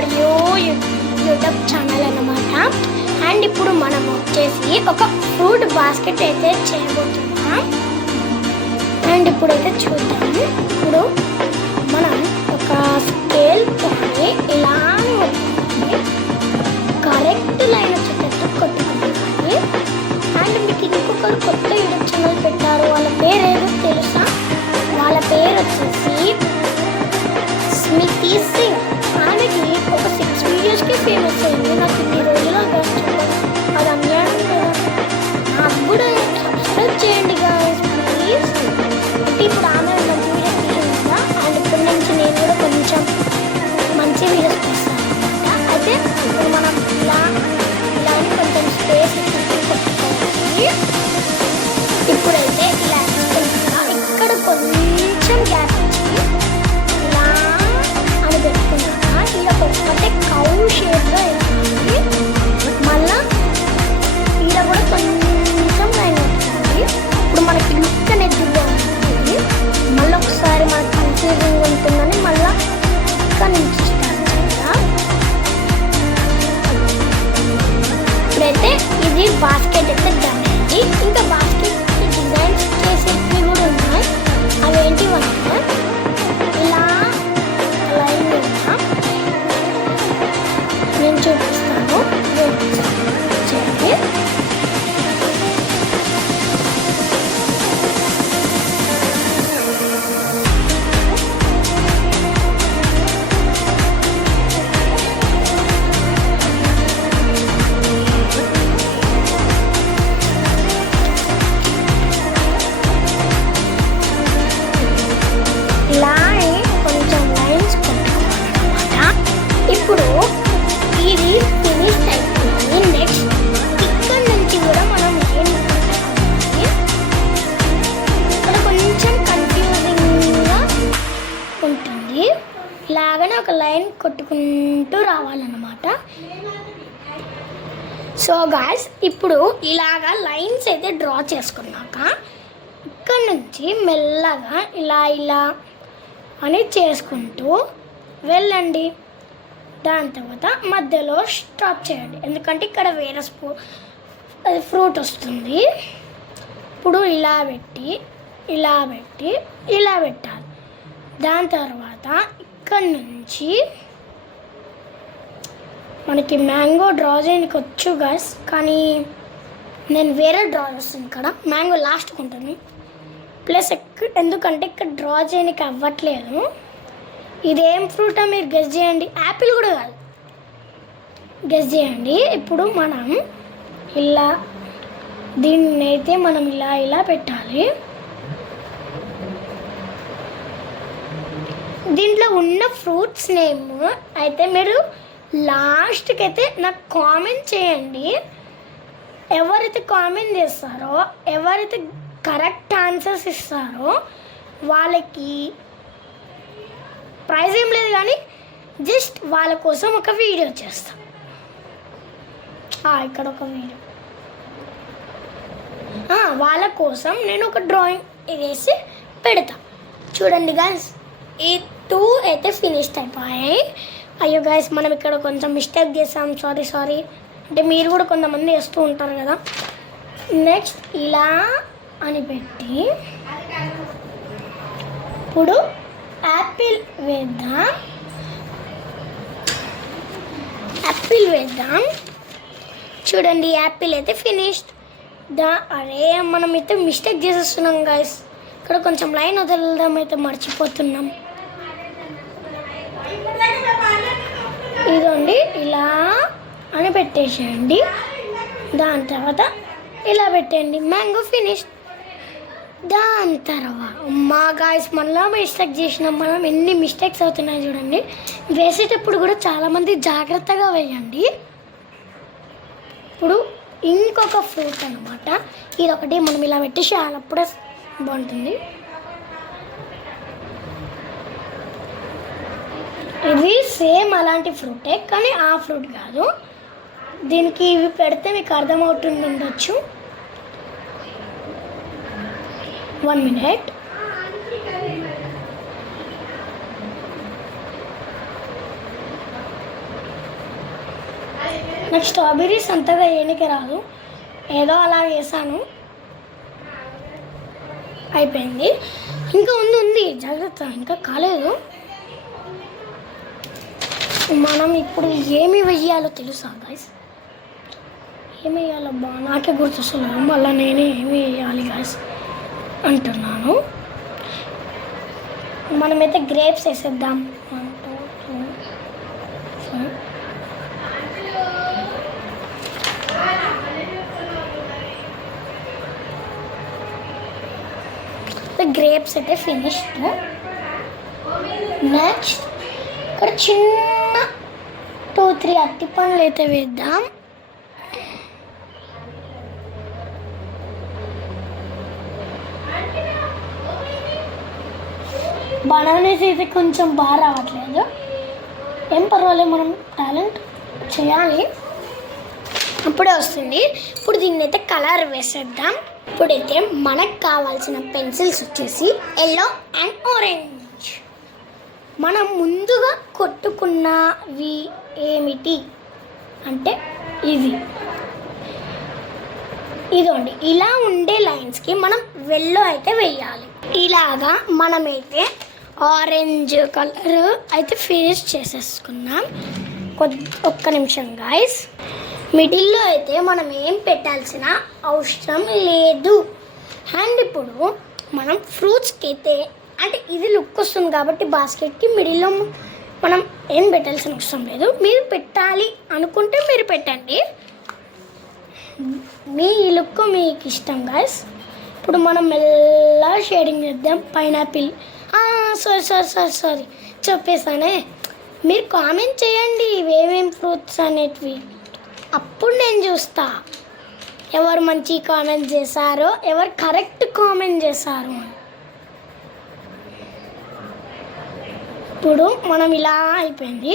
For you YouTube channel అన్నమాట. And ఇప్పుడు మనం వచ్చేసి ఒక ఫ్రూట్ బాస్కెట్ అయితే చేయబోతున్నాం. అండ్ ఇప్పుడైతే చూద్దాము. ఇప్పుడు మనం ఒక స్కేల్ కొని ఇలా కరెక్ట్ లైన్ వచ్చేటట్టు కొట్టుకోవాలి. అండ్ మీకు ఇంకొకరు కొత్త యూట్యూబ్ ఛానల్ పెట్టారు, వాళ్ళ పేరు ఏదో తెలుసా? వాళ్ళ పేరు వచ్చేసి స్మితి సింగ్. ఆమెకి ఒక 6 వీడియోస్కి ఫేమస్ అయింది. నాకు ఇన్ని రోజులు అది అన్యాయం కదా. నాకు కూడా సబ్స్క్రైబ్ చేయండి గాయ్స్ ప్లీజ్. అంటే ఇప్పుడు ఆమె మంచి వీడియోస్ తీసింది కదా, అండ్ ఇప్పటి నుంచి నేను కూడా కొంచెం మంచి వీడియోస్ తీస్తాను అనమాట. అయితే ఇప్పుడు మనం ఇలా కొంచెం స్పేస్ కొట్టుకోవాలి. ఇప్పుడైతే ఇలా ఇక్కడ కొంచెం గ్యాప్ ఇచ్చి ఇలా అని పెట్టుకున్నాక ఇలా ఒక్కటే కౌ షేప్లో వేసుకోవాలి. మళ్ళా ఇలా కూడా కొంచెం లైన్ పెట్టుకోవాలి. ఇప్పుడు మనకి లుక్ అనేది దిగువ ఉంటుంది. మళ్ళీ ఒకసారి మనకు కన్ఫ్యూజింగ్ ఉంటుందని మళ్ళీ ఇక్కడ నుంచి స్టార్ట్ చేయాలి. ఇప్పుడైతే ఇది బాస్కెట్ అయితే డన్ అయింది. ఇంకా బాస్కెట్ డిజైన్స్ చేసేవి కూడా ఉన్నాయి. అవేంటి అంటే ఇలా లైన్ నేను చూపిస్తాను చేయండి. ఇలా కొంచెం లైన్స్ కొట్టుకోవాలన్నమాట. ఇప్పుడు ఇది ఫినిష్ అయిపోయింది. నెక్స్ట్ ఇక్కడ నుంచి కూడా మనం లైన్ కొట్టుకోవాలి. ఇక్కడ కొంచెం కన్ఫ్యూజింగ్గా ఉంటుంది. ఇలాగనే ఒక లైన్ కొట్టుకుంటూ రావాలన్నమాట. సో గాయ్స్ ఇప్పుడు ఇలాగా లైన్స్ అయితే డ్రా చేసుకున్నాక ఇక్కడ నుంచి మెల్లగా ఇలా అని చేసుకుంటూ వెళ్ళండి. దాని తర్వాత మధ్యలో స్టాప్ చేయండి, ఎందుకంటే ఇక్కడ వేరే ఫ్రూట్ వస్తుంది. ఇప్పుడు ఇలా పెట్టి ఇలా పెట్టాలి. దాని తర్వాత ఇక్కడ నుంచి మనకి మ్యాంగో డ్రా చేయడానికి వచ్చు గాయ్స్, కానీ నేను వేరే డ్రా చేస్తాను. ఇక్కడ మ్యాంగో లాస్ట్కి ఉంటుంది. ప్లస్ ఎందుకంటే ఇక్కడ డ్రా చేయడానికి అవ్వట్లేదు. ఇదేం ఫ్రూటో మీరు గెస్ చేయండి. యాపిల్ కూడా కాదు, గెస్ చేయండి. ఇప్పుడు మనం దీన్ని అయితే మనం ఇలా పెట్టాలి. దీంట్లో ఉన్న ఫ్రూట్స్ నేమ్ అయితే మీరు లాస్ట్కి అయితే నాకు కామెంట్ చేయండి. ఎవరైతే కామెంట్ చేస్తారో, ఎవరైతే కరెక్ట్ ఆన్సర్స్ ఇస్తారో వాళ్ళకి ప్రైజ్ ఏం లేదు, కానీ జస్ట్ వాళ్ళ కోసం ఒక వీడియో చేస్తాం. ఇక్కడ ఒక వీడియో వాళ్ళ కోసం నేను ఒక డ్రాయింగ్ వేసి పెడతా. చూడండి గాయ్స్, ఈ 2 అయితే ఫినిష్ అయిపోయాయి. అయ్యో గాయ్స్, మనం ఇక్కడ కొంచెం మిస్టేక్ చేసాం. సారీ. అంటే మీరు కూడా కొంతమంది వేస్తూ ఉంటారు కదా. నెక్స్ట్ ఇలా అని పెట్టి ఇప్పుడు యాపిల్ వేద్దాం. చూడండి, యాపిల్ అయితే ఫినిష్డ్. అరే మనం అయితే మిస్టేక్ చేసేస్తున్నాం గాయ్స్. ఇక్కడ కొంచెం లైన్ వదలడం అయితే మర్చిపోతున్నాం. ఇదండి ఇలా అని పెట్టేసేయండి. దాని తర్వాత ఇలా పెట్టండి. Mango finish. దాని తర్వాత మా గాయ్స్ మళ్ళీ మిస్టేక్ చేసినాం. మనం ఎన్ని మిస్టేక్స్ అవుతున్నాయి చూడండి. వేసేటప్పుడు కూడా చాలామంది జాగ్రత్తగా వేయండి. ఇప్పుడు ఇంకొక ఫ్రూట్ అనమాట. ఇదొకటి మనం ఇలా పెట్టేసి అప్పుడే బాగుంటుంది. ఇది సేమ్ అలాంటి ఫ్రూటే, కానీ ఆ ఫ్రూట్ కాదు. దీనికి ఇవి పెడితే మీకు అర్థమవుతుంది ఉండొచ్చు. 1 minute. నాకు స్ట్రాబెర్రీస్ అంతగా వేయడానికి రాదు, ఏదో అలా వేసాను, అయిపోయింది. ఇంకా ఉంది జాగ్రత్త, ఇంకా కాలేదు. మనం ఇప్పుడు ఏమి వెయ్యాలో తెలుసా గైస్? ఏమి వేయాలబ్బా నాకే గుర్తొస్తున్నాను, మళ్ళీ నేనే ఏమి వేయాలి గైస్ అంటున్నాను. మనమైతే గ్రేప్స్ వేసేద్దాం. 1 2 3 గ్రేప్స్ అయితే ఫినిష్డ్. నెక్స్ట్ ఇక్కడ చిన్న 2-3 అట్టి పండ్లు అయితే వేద్దాం. బనానాస్ అయితే కొంచెం బాగా రావట్లేదు, ఏం పర్వాలేదు, మనం టాలెంట్ చేయాలి, అప్పుడే వస్తుంది. ఇప్పుడు దీన్ని అయితే కలర్ వేసేద్దాం. ఇప్పుడైతే మనకు కావాల్సిన పెన్సిల్స్ వచ్చేసి ఎల్లో అండ్ ఆరెంజ్. మనం ముందుగా కొట్టుకున్నవి ఏమిటి అంటే ఇదండి, ఇలా ఉండే లైన్స్కి మనం వెల్లో అయితే వేయాలి. ఇలాగా మనమైతే ఆరెంజ్ కలర్ అయితే ఫినిష్ చేసేసుకున్నాం. ఒక్క నిమిషం గాయస్, మిడిల్లో అయితే మనం ఏం పెట్టాల్సిన అవసరం లేదు. అండ్ ఇప్పుడు మనం ఫ్రూట్స్కి అయితే అంటే ఇది లుక్ వస్తుంది కాబట్టి బాస్కెట్కి మిడిల్లో మనం ఏం పెట్టాల్సిన అవసరం లేదు. మీరు పెట్టాలి అనుకుంటే మీరు పెట్టండి, మీ లుక్ మీకు ఇష్టం గాయస్. ఇప్పుడు మనం మెల్లగా షేడింగ్ చేద్దాం. పైనాపిల్, సారీ చెప్పేసానే, మీరు కామెంట్ చేయండి ఇవేమేమి ఫ్రూట్స్ అనేటివి, అప్పుడు నేను చూస్తా ఎవరు మంచి కామెంట్ చేశారో, ఎవరు కరెక్ట్ కామెంట్ చేశారు. ఇప్పుడు మనం ఇలా అయిపోయింది,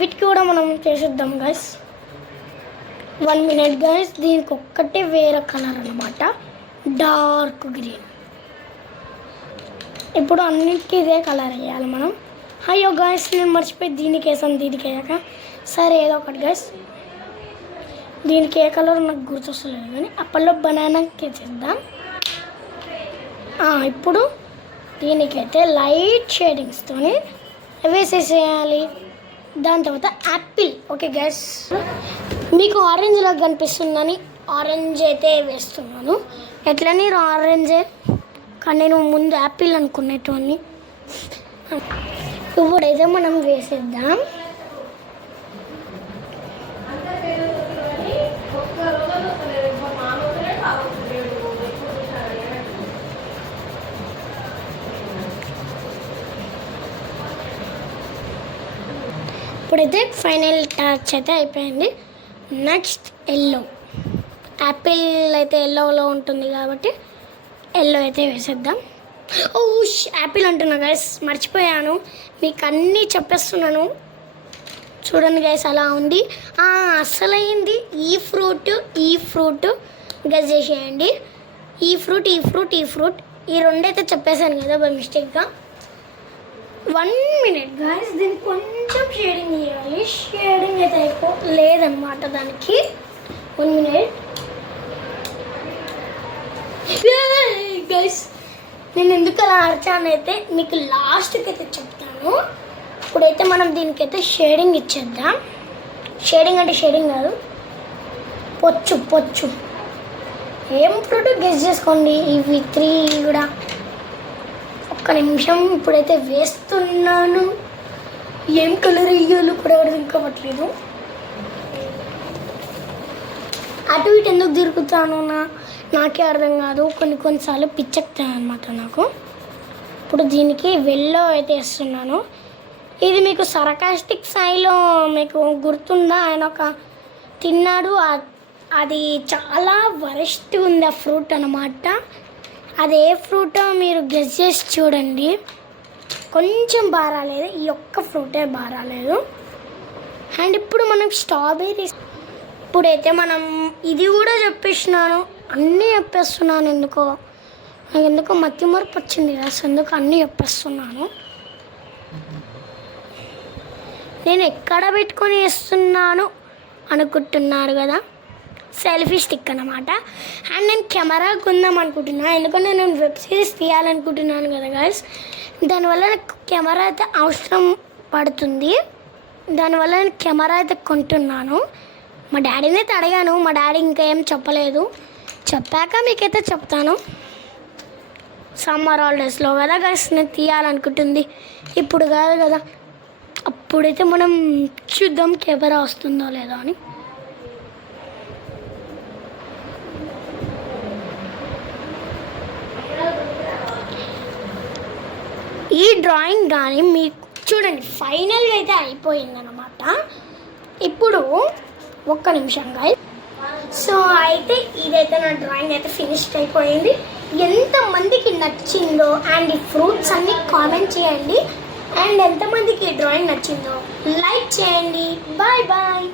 వీటికి కూడా మనం చేసేద్దాం గైస్. 1 minute గైస్, దీనికి ఒక్కటే వేరే కలర్ అనమాట, డార్క్ గ్రీన్. ఇప్పుడు అన్నిటికీ ఇదే కలర్ వేయాలి మనం. అయ్యో గైస్, నేను మర్చిపోయి దీనికి వేసాను, దీనికి వేయక. సరే ఏదో ఒకటి గైస్, దీనికి ఏ కలర్ నాకు గుర్తొస్తలేదు కానీ అప్పట్లో బనానాకి వేసేద్దాం. ఇప్పుడు దీనికైతే లైట్ షేడింగ్స్తో వేసేసేయాలి. దాని తర్వాత యాపిల్. ఓకే గైస్, మీకు ఆరెంజ్ లాగా కనిపిస్తుందని ఆరెంజ్ అయితే వేస్తున్నాను. ఎట్లని ఆరెంజే, కానీ నేను ముందు యాపిల్ అనుకునేటోని. ఇప్పుడైతే మనం వేసేద్దాం. ఇప్పుడైతే ఫైనల్ టచ్ అయితే అయిపోయింది. Next yellow. యాపిల్ అయితే ఎల్లోలో ఉంటుంది కాబట్టి ఎల్లో అయితే వేసేద్దాం. యాపిల్ అంటున్నా గైస్, మర్చిపోయాను, మీకు అన్నీ చెప్పేస్తున్నాను. చూడండి గైస్, అలా ఉంది. అసలైంది ఈ ఫ్రూట్ గెస్ చేసేయండి. ఈ ఫ్రూట్ ఈ రెండైతే చెప్పేశాను కదా బై మిస్టేక్గా. 1 minute గైస్, దీనికి కొంచెం షేడింగ్ చేయాలి. షేడింగ్ అయితే లేదనమాట దానికి. 1 minute గైస్, నేను ఎందుకు అలా అరిచానైతే మీకు లాస్ట్కి అయితే చెప్తాను. ఇప్పుడైతే మనం దీనికైతే షేడింగ్ ఇచ్చేద్దాం. షేడింగ్ అంటే షేడింగ్ కాదు, పొచ్చు. ఏం ఫ్రూట్ గెస్ చేసుకోండి. ఇవి 3 కూడా. ఒక్క నిమిషం, ఇప్పుడైతే వేస్తున్నాను. ఏం కలర్ వేయాలో కూడా అర్థం కావట్లేదు. అటు ఇటు ఎందుకు తిరుగుతాను నాకే అర్థం కాదు. కొన్నిసార్లు పిచ్చెక్కుతాయి అన్నమాట నాకు. ఇప్పుడు దీనికి వెల్లో అయితే వేస్తున్నాను. ఇది మీకు సరకాస్టిక్ స్థాయిలో మీకు గుర్తుందా? ఆయన ఒక తిన్నాడు, అది చాలా వరస్ట్ ఉంది ఆ ఫ్రూట్ అన్నమాట. అది ఏ ఫ్రూటో మీరు గెస్ చేసి చూడండి. కొంచెం బాగా రాలేదు, ఈ ఒక్క ఫ్రూటే బాగా రాలేదు. అండ్ ఇప్పుడు మనం స్ట్రాబెర్రీస్. ఇప్పుడైతే మనం ఇది కూడా చెప్పేసినాను, అన్నీ చెప్పేస్తున్నాను. నాకు ఎందుకో మతి మరపు వచ్చింది కదా, ఎందుకు అన్నీ చెప్పేస్తున్నాను. నేను ఎక్కడ పెట్టుకొని వేస్తున్నాను అనుకుంటున్నారు కదా, సెల్ఫీ స్టిక్ అన్నమాట. అండ్ నేను కెమెరా కొందాం అనుకుంటున్నాను, ఎందుకంటే నేను వెబ్ సిరీస్ తీయాలనుకుంటున్నాను కదా గైస్. దానివల్ల నాకు కెమెరా అయితే అవసరం పడుతుంది. దానివల్ల నేను కెమెరా అయితే కొంటున్నాను. మా డాడీని అయితే అడిగాను, మా డాడీ ఇంకా ఏం చెప్పలేదు. చెప్పాక మీకైతే చెప్తాను. సమ్మర్ హాలిడేస్లో కదా గైస్ నేను తీయాలనుకుంటుంది, ఇప్పుడు కాదు కదా. అప్పుడైతే మనం చూద్దాం కెమెరా వస్తుందో లేదో అని. ఈ డ్రాయింగ్ కానీ మీకు చూడండి ఫైనల్గా అయితే అయిపోయిందన్నమాట. ఇప్పుడు ఒక్క నిమిషం గాయ్. సో అయితే ఇదైతే నా డ్రాయింగ్ అయితే ఫినిష్డ్ అయిపోయింది. ఎంతమందికి నచ్చిందో అండ్ ఈ ఫ్రూట్స్ అన్నీ కామెంట్ చేయండి. అండ్ ఎంతమందికి ఈ డ్రాయింగ్ నచ్చిందో లైక్ చేయండి. Bye bye.